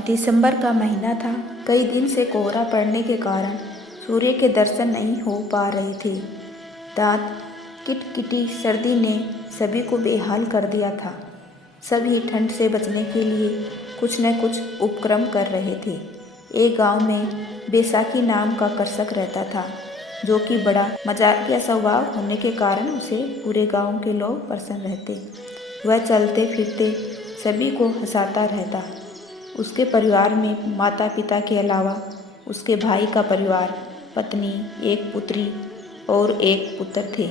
दिसंबर का महीना था। कई दिन से कोहरा पड़ने के कारण सूर्य के दर्शन नहीं हो पा रहे थे। दांत किटकिटी सर्दी ने सभी को बेहाल कर दिया था। सभी ठंड से बचने के लिए कुछ न कुछ उपक्रम कर रहे थे। एक गांव में बैसाखी नाम का कृषक रहता था, जो कि बड़ा मजाकिया स्वभाव होने के कारण उसे पूरे गांव के लोग पसंद रहते। वह चलते फिरते सभी को हंसाता रहता। उसके परिवार में माता पिता के अलावा उसके भाई का परिवार, पत्नी, एक पुत्री और एक पुत्र थे।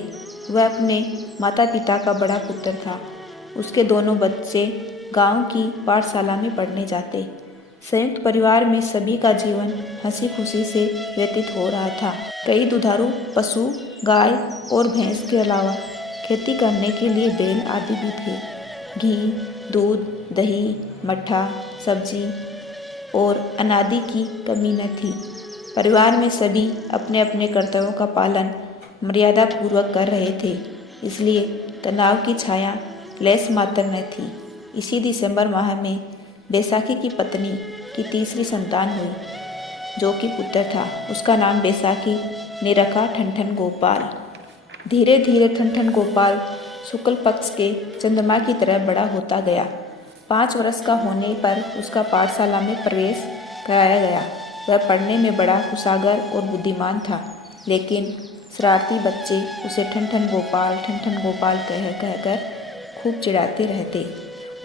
वह अपने माता पिता का बड़ा पुत्र था। उसके दोनों बच्चे गांव की पाठशाला में पढ़ने जाते। संयुक्त परिवार में सभी का जीवन हंसी खुशी से व्यतीत हो रहा था। कई दुधारू पशु, गाय और भैंस के अलावा खेती करने के लिए बैल आदि भी थे। घी, दूध, दही, मट्ठा, सब्जी और अनादि की कमी न थी। परिवार में सभी अपने अपने कर्तव्यों का पालन मर्यादा पूर्वक कर रहे थे, इसलिए तनाव की छाया लेस मात्र न थी। इसी दिसंबर माह में बैसाखी की पत्नी की तीसरी संतान हुई, जो कि पुत्र था। उसका नाम बैसाखी ने रखा ठनठन गोपाल। धीरे धीरे ठनठन गोपाल शुक्ल पक्ष के चंद्रमा की तरह बड़ा होता गया। 5 वर्ष का होने पर उसका पाठशाला में प्रवेश कराया गया। वह पढ़ने में बड़ा कुशागर और बुद्धिमान था, लेकिन शरारती बच्चे उसे ठनठन गोपाल कह कहकर खूब चिढ़ाते रहते।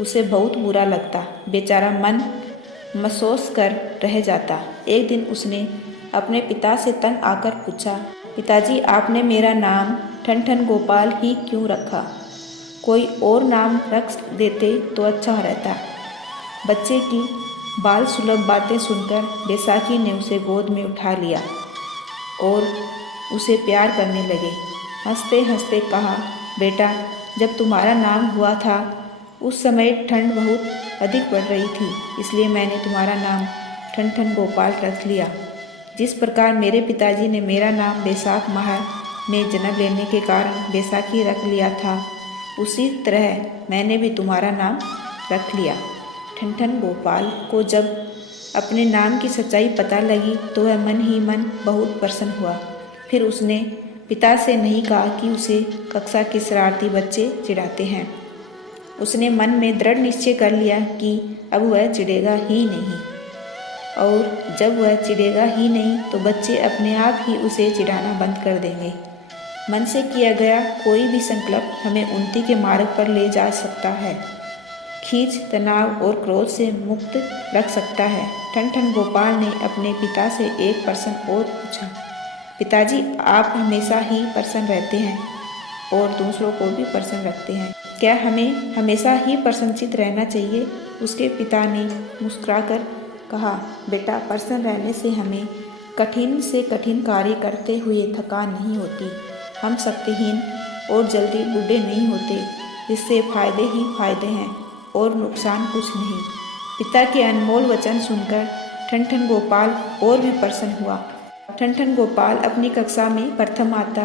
उसे बहुत बुरा लगता। बेचारा मन महसूस कर रह जाता। एक दिन उसने अपने पिता से तंग आकर पूछा, पिताजी, आपने मेरा नाम ठनठन गोपाल ही क्यों रखा? कोई और नाम रख देते तो अच्छा रहता। बच्चे की बाल सुलभ बातें सुनकर बैसाखी ने उसे गोद में उठा लिया और उसे प्यार करने लगे। हंसते हंसते कहा, बेटा, जब तुम्हारा नाम हुआ था उस समय ठंड बहुत अधिक बढ़ रही थी, इसलिए मैंने तुम्हारा नाम ठनठन गोपाल रख लिया। जिस प्रकार मेरे पिताजी ने मेरा नाम बैसाख माह में जन्म लेने के कारण बैसाखी रख लिया था, उसी तरह मैंने भी तुम्हारा नाम रख लिया। ठनठन गोपाल को जब अपने नाम की सच्चाई पता लगी तो वह मन ही मन बहुत प्रसन्न हुआ। फिर उसने पिता से नहीं कहा कि उसे कक्षा के शरारती बच्चे चिढ़ाते हैं। उसने मन में दृढ़ निश्चय कर लिया कि अब वह चिढ़ेगा ही नहीं, और जब वह चिढ़ेगा ही नहीं तो बच्चे अपने आप ही उसे चिढ़ाना बंद कर देंगे। मन से किया गया कोई भी संकल्प हमें उन्नति के मार्ग पर ले जा सकता है, खींच, तनाव और क्रोध से मुक्त रख सकता है। ठनठन गोपाल ने अपने पिता से एक प्रश्न और पूछा, पिताजी, आप हमेशा ही प्रसन्न रहते हैं और दूसरों को भी प्रसन्न रखते हैं, क्या हमें हमेशा ही प्रसन्नचित्त रहना चाहिए? उसके पिता ने मुस्कुराकर कहा, बेटा, प्रसन्न रहने से हमें कठिन से कठिन कार्य करते हुए थकान नहीं होती। हम शक्तिहीन और जल्दी बूढ़े नहीं होते। इससे फायदे ही फायदे हैं और नुकसान कुछ नहीं। पिता के अनमोल वचन सुनकर ठनठन गोपाल और भी प्रसन्न हुआ। ठनठन गोपाल अपनी कक्षा में प्रथम आता।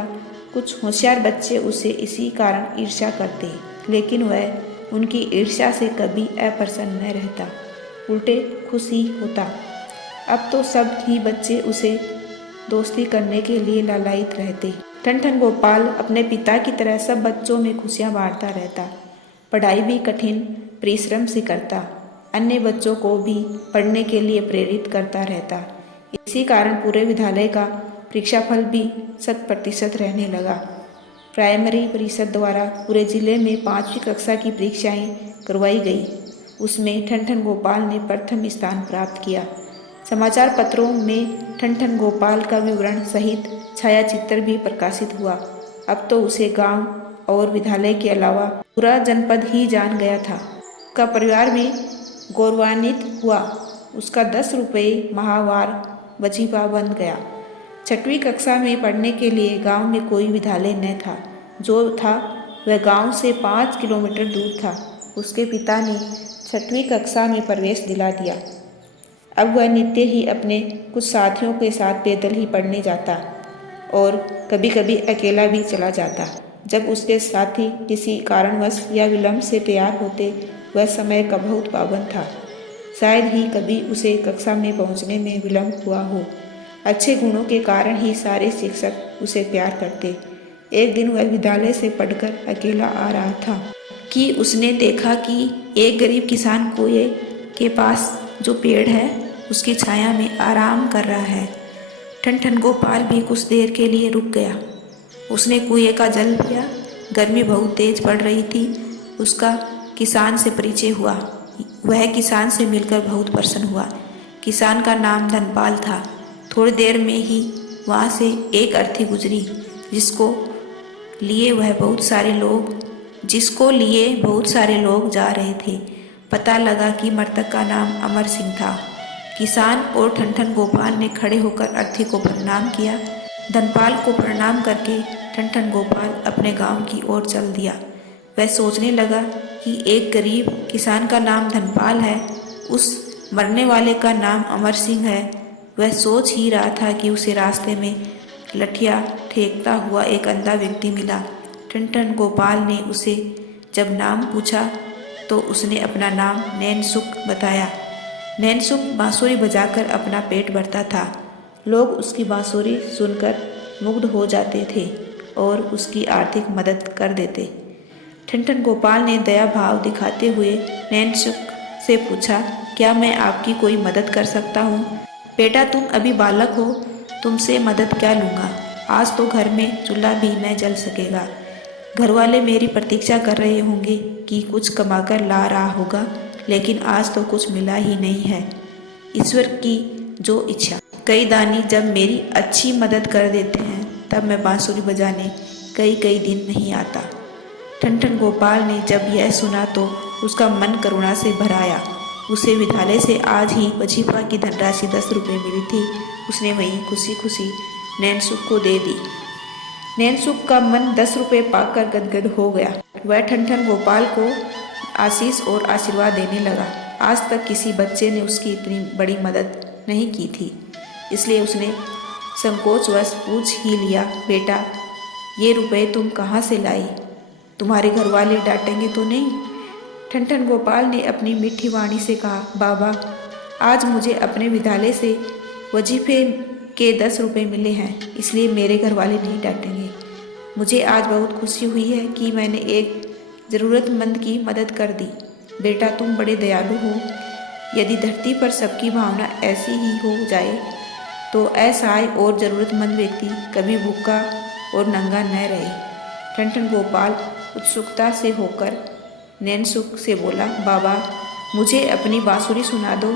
कुछ होशियार बच्चे उसे इसी कारण ईर्ष्या करते, लेकिन वह उनकी ईर्ष्या से कभी अप्रसन्न न रहता, उल्टे खुश ही होता। अब तो सब ही बच्चे उसे दोस्ती करने के लिए लालायित रहते। ठनठन गोपाल अपने पिता की तरह सब बच्चों में खुशियाँ बांटता रहता। पढ़ाई भी कठिन परिश्रम से करता। अन्य बच्चों को भी पढ़ने के लिए प्रेरित करता रहता। इसी कारण पूरे विद्यालय का परीक्षाफल भी 100% रहने लगा। प्राइमरी परिषद द्वारा पूरे जिले में 5वीं कक्षा की परीक्षाएं करवाई गई। उसमें ठनठन गोपाल ने प्रथम स्थान प्राप्त किया। समाचार पत्रों में ठनठन गोपाल का विवरण सहित छायाचित्र भी प्रकाशित हुआ। अब तो उसे गांव और विद्यालय के अलावा पूरा जनपद ही जान गया था। उसका परिवार भी गौरवान्वित हुआ। उसका 10 रुपये माहवार वजीफा बन गया। 6वीं कक्षा में पढ़ने के लिए गांव में कोई विद्यालय न था। जो था वह गांव से 5 किलोमीटर दूर था। उसके पिता ने 6वीं कक्षा में प्रवेश दिला दिया। अब वह नित्य ही अपने कुछ साथियों के साथ पैदल ही पढ़ने जाता और कभी कभी अकेला भी चला जाता। जब उसके साथी किसी कारणवश या विलम्ब से तैयार होते, वह समय का बहुत पाबंद था। शायद ही कभी उसे कक्षा में पहुंचने में विलम्ब हुआ हो। अच्छे गुणों के कारण ही सारे शिक्षक उसे प्यार करते। एक दिन वह विद्यालय से पढ़कर अकेला आ रहा था कि उसने देखा कि एक गरीब किसान कुएं के पास जो पेड़ है उसकी छाया में आराम कर रहा है। ठनठन गोपाल भी कुछ देर के लिए रुक गया। उसने कुएं का जल पिया। गर्मी बहुत तेज पड़ रही थी। उसका किसान से परिचय हुआ। वह किसान से मिलकर बहुत प्रसन्न हुआ। किसान का नाम धनपाल था। थोड़ी देर में ही वहाँ से एक अर्थी गुजरी जिसको लिए बहुत सारे लोग जा रहे थे। पता लगा कि मृतक का नाम अमर सिंह था। किसान और ठनठन गोपाल ने खड़े होकर अर्थी को प्रणाम किया। धनपाल को प्रणाम करके ठनठन गोपाल अपने गांव की ओर चल दिया। वह सोचने लगा कि एक गरीब किसान का नाम धनपाल है, उस मरने वाले का नाम अमर सिंह है। वह सोच ही रहा था कि उसे रास्ते में लठिया ठेकता हुआ एक अंधा व्यक्ति मिला। ठनठन गोपाल ने उसे जब नाम पूछा तो उसने अपना नाम नैनसुख बताया। नैनसुख बांसुरी बजाकर अपना पेट भरता था। लोग उसकी बांसुरी सुनकर मुग्ध हो जाते थे और उसकी आर्थिक मदद कर देते। ठनठन गोपाल ने दया भाव दिखाते हुए नैनसुख से पूछा, क्या मैं आपकी कोई मदद कर सकता हूँ? बेटा, तुम अभी बालक हो, तुमसे मदद क्या लूँगा? आज तो घर में चूल्हा भी न जल सकेगा। घर वाले मेरी प्रतीक्षा कर रहे होंगे कि कुछ कमाकर ला रहा होगा, लेकिन आज तो कुछ मिला ही नहीं है। ईश्वर की जो इच्छा। कई दानी जब मेरी अच्छी मदद कर देते हैं तब मैं बांसुरी बजाने कई दिन नहीं आता। ठनठन गोपाल ने जब यह सुना तो उसका मन करुणा से भर आया। उसे विद्यालय से आज ही वजीफा की धनराशि 10 रुपये मिली थी। उसने वहीं खुशी खुशी नैनसुख को दे दी। नैनसुख का मन 10 रुपये पाकर गदगद हो गया। वह ठनठन गोपाल को आशीष और आशीर्वाद देने लगा। आज तक किसी बच्चे ने उसकी इतनी बड़ी मदद नहीं की थी, इसलिए उसने संकोचवश पूछ ही लिया, बेटा, ये रुपए तुम कहाँ से लाई? तुम्हारे घर वाले डांटेंगे तो नहीं? ठनठन गोपाल ने अपनी मीठी वाणी से कहा, बाबा, आज मुझे अपने विद्यालय से वजीफे के 10 रुपये मिले हैं, इसलिए मेरे घर वाले नहीं डांटेंगे। मुझे आज बहुत खुशी हुई है कि मैंने एक ज़रूरतमंद की मदद कर दी। बेटा, तुम बड़े दयालु हो। यदि धरती पर सबकी भावना ऐसी ही हो जाए तो असहाय और ज़रूरतमंद व्यक्ति कभी भूखा और नंगा न रहे। ठनठन गोपाल उत्सुकता से होकर नैनसुख से बोला, बाबा, मुझे अपनी बांसुरी सुना दो।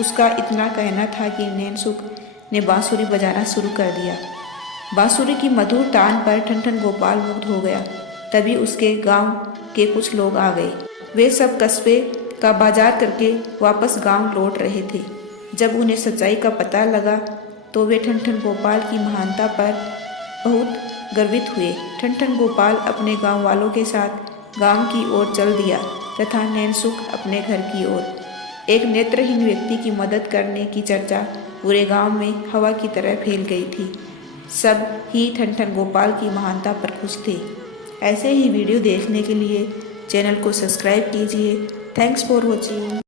उसका इतना कहना था कि नैनसुख ने बांसुरी बजाना शुरू कर दिया। बांसुरी की मधुर तान पर ठनठन गोपाल मुग्ध हो गया। तभी उसके गांव के कुछ लोग आ गए। वे सब कस्बे का बाजार करके वापस गांव लौट रहे थे। जब उन्हें सच्चाई का पता लगा तो वे ठनठन गोपाल की महानता पर बहुत गर्वित हुए। ठनठन गोपाल अपने गांव वालों के साथ गांव की ओर चल दिया तथा नैनसुख अपने घर की ओर। एक नेत्रहीन व्यक्ति की मदद करने की चर्चा पूरे गांव में हवा की तरह फैल गई थी। सब ही ठनठन गोपाल की महानता पर खुश थे। ऐसे ही वीडियो देखने के लिए चैनल को सब्सक्राइब कीजिए। Thanks for watching.